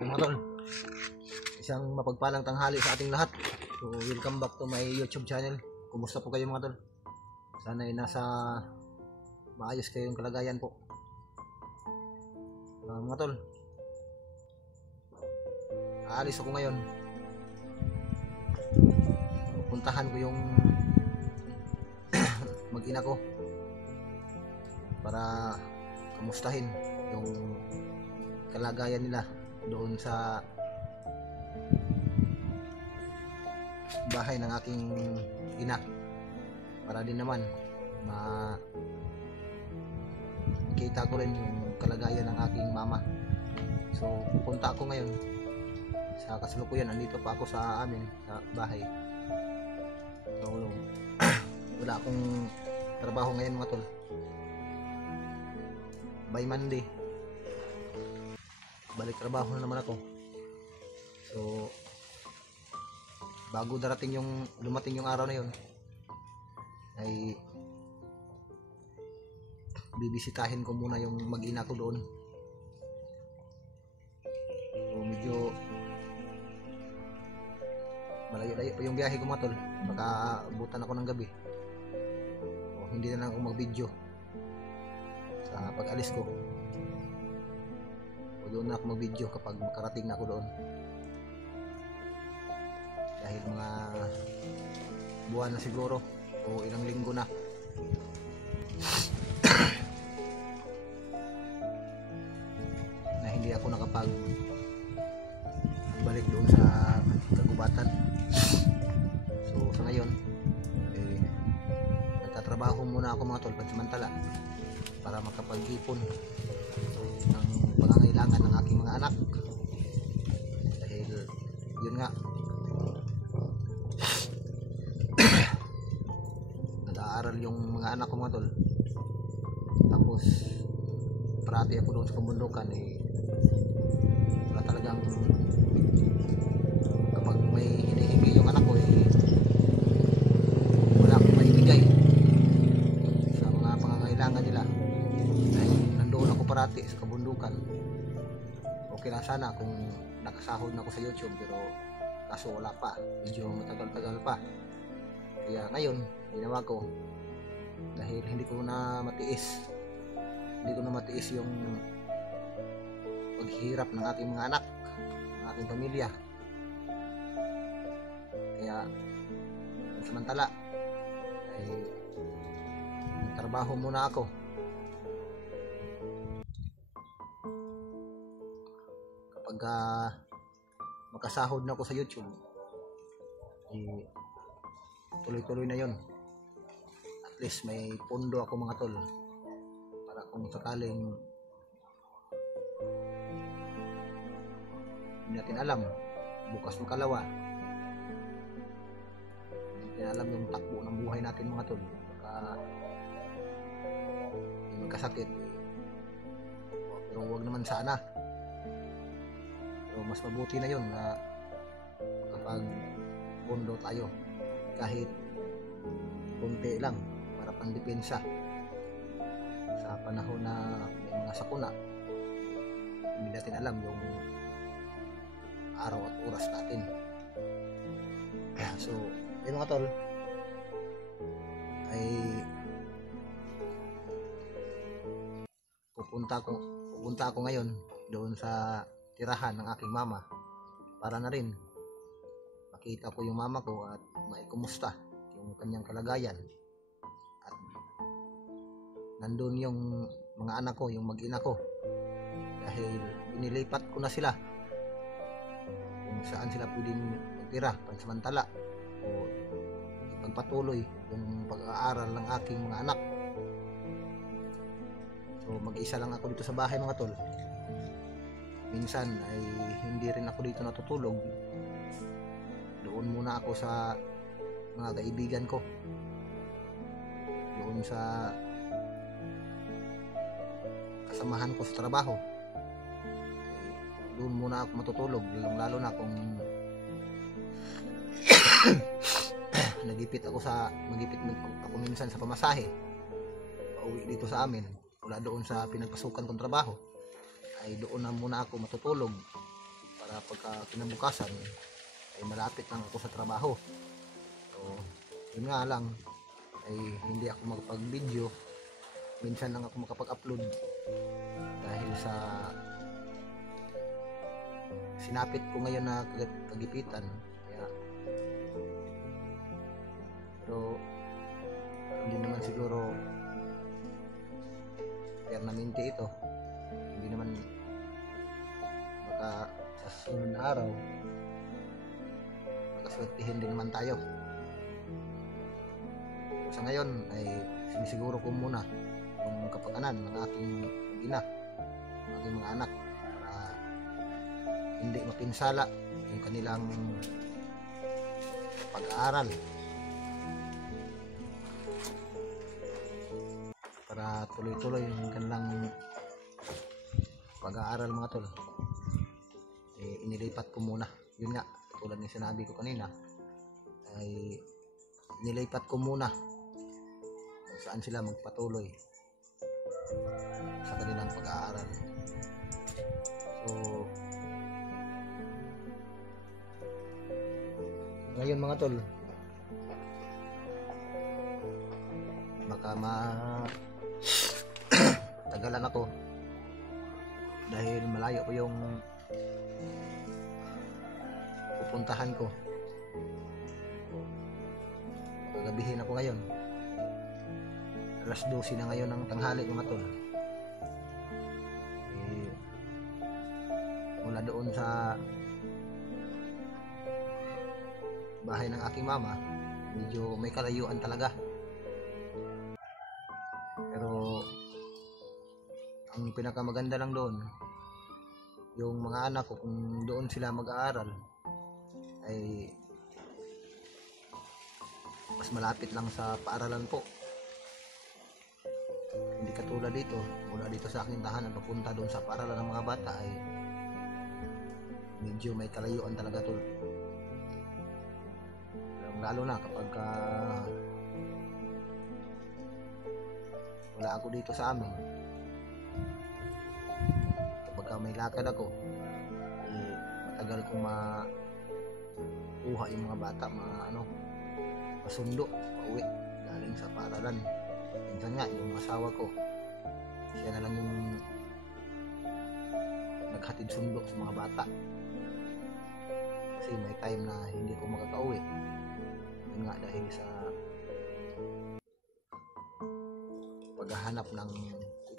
Mga tol, isang mapagpalang tanghali sa ating lahat. So, welcome back to my YouTube channel. Kumusta po kayo mga tol? Sana ay nasa maayos kayong kalagayan po. Mga tol, aalis ako ngayon. Puntahan ko yung mag-ina ko para kamustahin yung kalagayan nila doon sa bahay ng aking ina, para din naman makita ko rin yung kalagayan ng aking mama. So pupunta ako ngayon. Sa kasalukuyan andito pa ako sa amin sa bahay. So wala akong trabaho ngayon mga tol. By Monday balik trabaho na naman ako. So bago dumating yung araw na yun, ay bibisitahin ko muna yung mag-ina ko doon. So medyo malayo-layo pa yung biyahe ko mga tol. Baka abutan ako ng gabi. O hindi na lang ako mag-video sa pag-alis ko. O doon na ako mag-video kapag makarating na ako doon. Dahil mga buwan na siguro o ilang linggo na na hindi ako balik doon sa kagubatan. So sa ngayon nagtatrabaho muna ako mga tol pansamantala para makapag-ipon ng pangangailangan ng aking mga anak. Dahil yun nga, nag-aaral yung mga anak ko mga tol. Tapos parati ako doon sa kabundukan, wala talagang, kapag may hinihingi yung anak ko wala akong maibigay sa mga pangangailangan nila. Dahil nandoon ako parati sa kabundukan. Okay lang sana kung nakasahod na ako sa YouTube, pero kaso wala pa, medyo matagal-tagal pa. Kaya ngayon ginawa ko, dahil hindi ko na matiis yung paghihirap ng aking mga anak, ng aking pamilya. Kaya samantala ay trabaho muna ako. Kapag makasahod na ako sa YouTube, tuloy-tuloy na yon. At least may pondo ako mga tol, para kung sakaling hindi natin alam, bukas makalawa, hindi natin alam yung takbo ng buhay natin mga tol. Baka magkasakit, pero huwag naman sana. Pero mas mabuti na yun na kapag pondo tayo kahit kunti lang para pandepensa sa panahon na may mga sakuna. Hindi natin alam yung araw at oras natin. So yun mga tol, ay pupunta ako ngayon doon sa tirahan ng aking mama para na rin makita ko yung mama ko at maikumusta yung kanyang kalagayan. At nandun yung mga anak ko, yung mag-ina ko, dahil inilipat ko na sila kung saan sila pwedeng magtira pansamantala o ipagpatuloy yung pag-aaral ng aking mga anak. So mag-isa lang ako dito sa bahay mga tol. Minsan ay hindi rin ako dito natutulog. Doon muna ako sa mga kaibigan ko, doon sa kasamahan ko sa trabaho. Doon muna ako matutulog, lalo na kung magipit ako minsan sa pamasahe pauwi dito sa amin mula doon sa pinagpasukan kong trabaho. Ay doon na muna ako matutulog para pagka kinabukasan ay malapit lang ako sa trabaho. So yun nga lang ay hindi ako makapag-video, minsan lang ako makapag-upload dahil sa sinapit ko ngayon na kagipitan. Kaya pero hindi naman siguro permanente ito, hindi naman baka sa susunod na araw makaswertihin din naman tayo. So, sa ngayon ay sinisiguro ko muna yung kapakanan ng aking ina, ng aking mga anak, para hindi mapinsala yung kanilang pag-aaral, para tuloy-tuloy yung kanilang pag-aaral mga tol. Inilipat ko muna, yun nga tulad ng sinabi ko kanina, ay inilipat ko muna kung saan sila magpatuloy sa kanilang pag-aaral. So ngayon mga tol, baka tagalan ako dahil malayo ko yung pupuntahan ko. Gagabihin ako ngayon, alas 12 na ngayon ng tanghali mga tol. Mula doon sa bahay ng aking mama, medyo may kalayuan talaga, pero ang pinakamaganda lang doon, yung mga anak ko kung doon sila mag-aaral ay mas malapit lang sa paaralan po. Hindi katulad dito, mula dito sa aking tahanan papunta doon sa paaralan ng mga bata ay medyo may kalayuan talaga tol. Lalo na kapag wala ako dito sa amin, kapag may lakad ako, matagal kong makuha yung mga bata, masundo pauwi galing sa paaralan. Minsan nga yung asawa ko, siya na lang yung naghatid sundo sa mga bata kasi may time na hindi ko makakauwi. Yun nga dahil sa paghahanap ng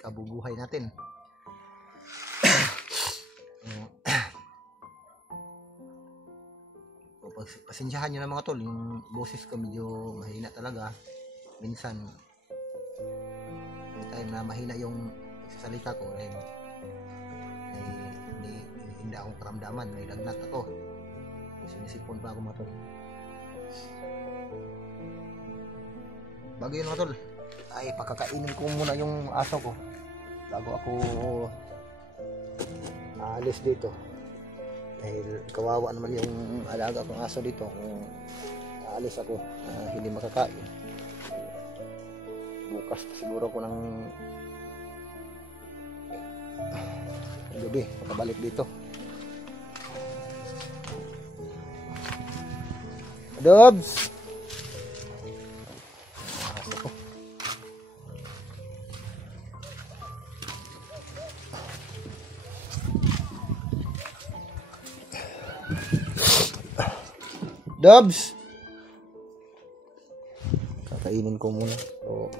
ikabubuhay natin. Pasensyahan nyo na mga tol, yung boses ko medyo mahina talaga. Minsan may time na mahina yung salita ko, ay hindi akong karamdaman, may lagnat ako, sinisipon pa ako mga tol. Bago yun mga tol, ay pakakainin ko muna yung aso ko bago ako aalis dito, dahil kawawa naman yung alaga kong aso dito kung aalis ako hindi makakain. Bukas siguro ko ng gabi makabalik dito. Dobs, Dobs, kakainin ko muna. So,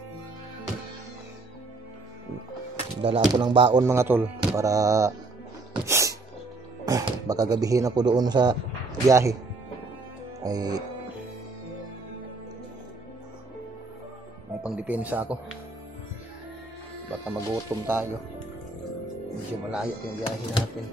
dala ako ng baon mga tol para baka gabihin ako doon sa biyahe ay may pangdepensa ako, baka magutom tayo, medyo malayo yung biyahe natin.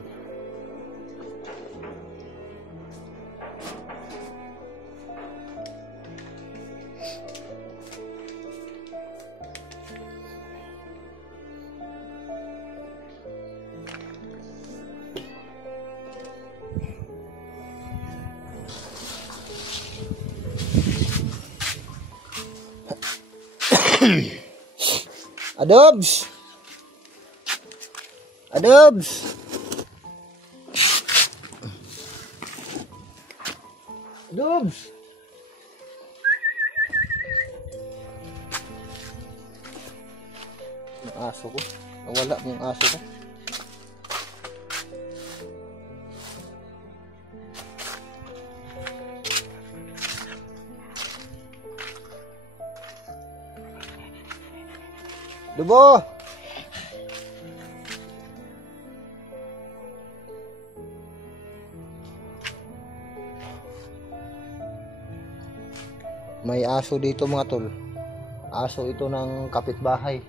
Adobs, Adobs, Dubs! Yung aso ko. Nawala yung aso ko. Dubo! May aso dito mga tol. Aso ito ng kapitbahay.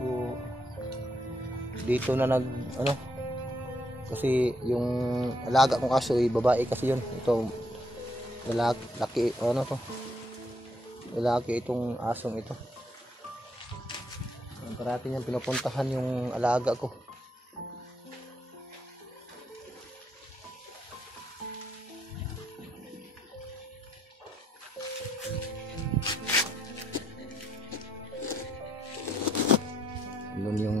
So dito na kasi yung alaga kong aso ay babae kasi yun. Ito laki lalaki itong asong ito. Parati niyang pinupuntahan yung alaga ko. Yun yung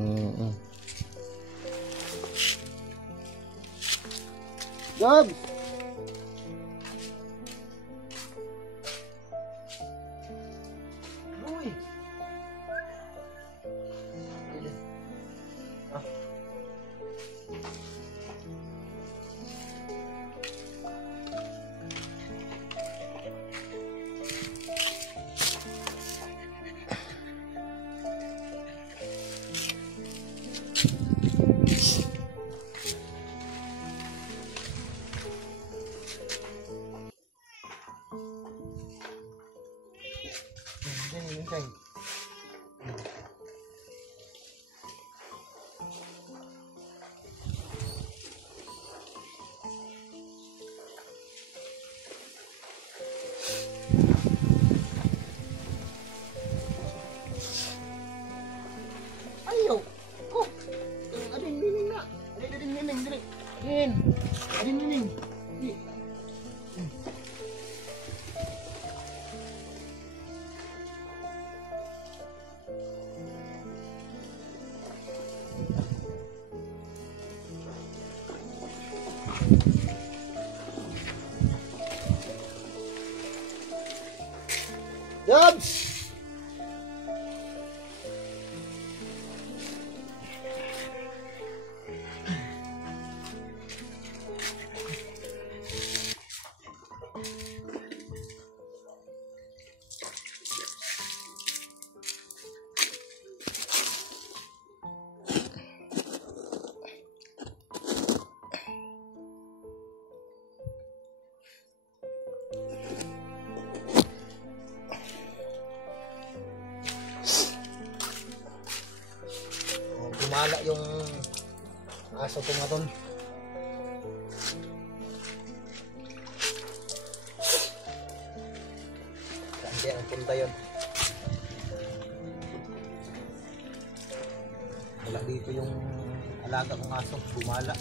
Gab! Uy! Ayo, kok, adin mining na, adin mining, adin mining. Jobs! Gumala yung aso ko nga doon. Saan ang punta yun? Wala dito yung alaga kong aso. Gumala.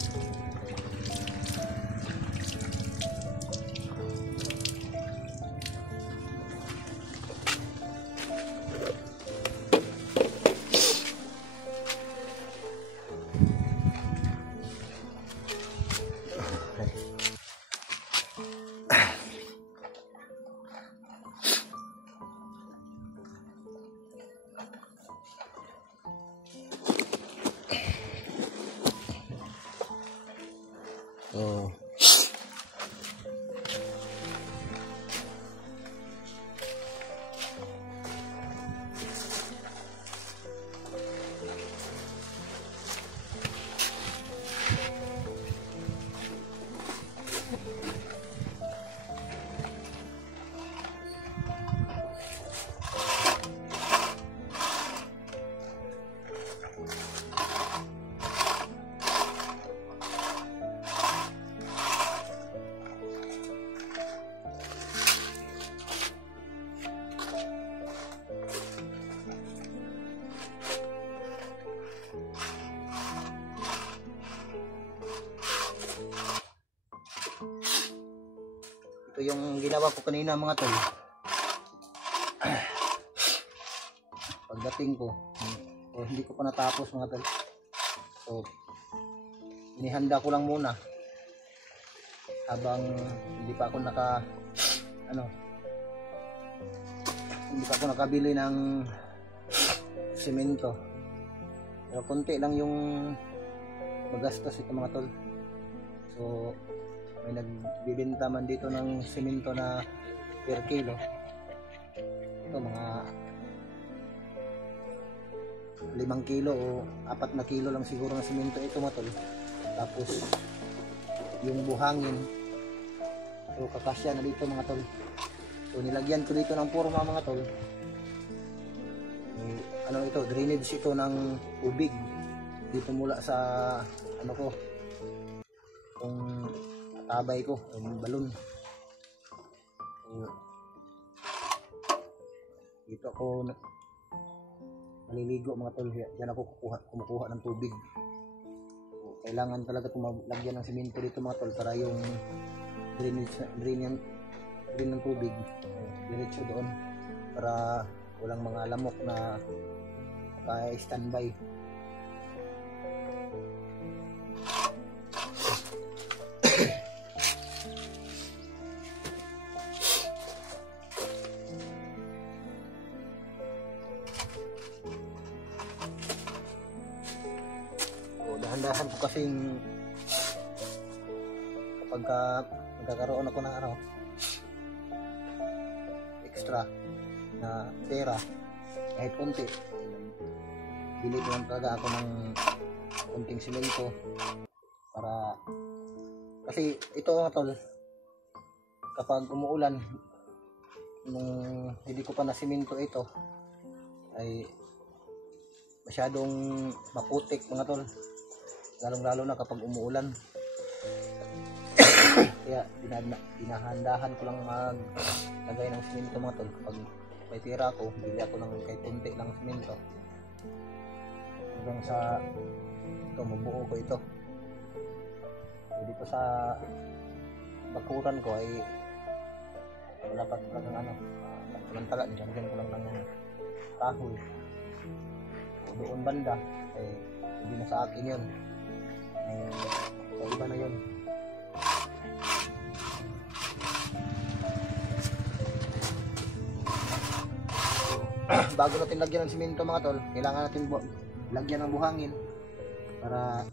Oh. Ito yung ginawa ko kanina mga tol. Pagdating ko, hindi ko pa natapos mga tol. So, inihanda ko lang muna. habang hindi pa ako nakabili ng semento. Pero konti lang yung magastos ito mga tol. So may nagbibenta man dito ng semento na per kilo. Ito mga 5 kilo o 4 na kilo lang siguro ng semento ito mga tol. Tapos yung buhangin, so kakasya na dito mga tol. So nilagyan ko dito ng forma mga tol. Ano ito, drainage ito ng tubig dito mula sa ano ko, yung tabay ko, yung balon. So, dito ako maliligo mga tol. Yan ako kumukuha ng tubig. So, kailangan talaga lagyan ng simento dito mga tol para yung drain ng tubig diretso doon para walang mga lamok na standby. Dahan-dahan ko kasing kapag nagkakaroon ako ng extra na pera kahit konti, bili ko lang talaga ako ng konting simento para, kasi ito mga tol, kapag umuulan, nung hindi ko pa na simento ito ay masyadong maputik mga tol, lalong-lalo na kapag umuulan. Kaya dinahandahan ko lang maglagay ng simento mga tol. Kapag may tira ako, bili ako ng kahit kunti ng simento hanggang sa ito, mabuo ko ito. So, dito sa bakuran ko ay wala pa talagang samantala, nilagyan ko lang ng kahoy. So, doon banda ay hindi na sa akin yun, sa iba na yun. Bago natin lagyan ng simento mga tol, kailangan natin lagyan ng buhangin para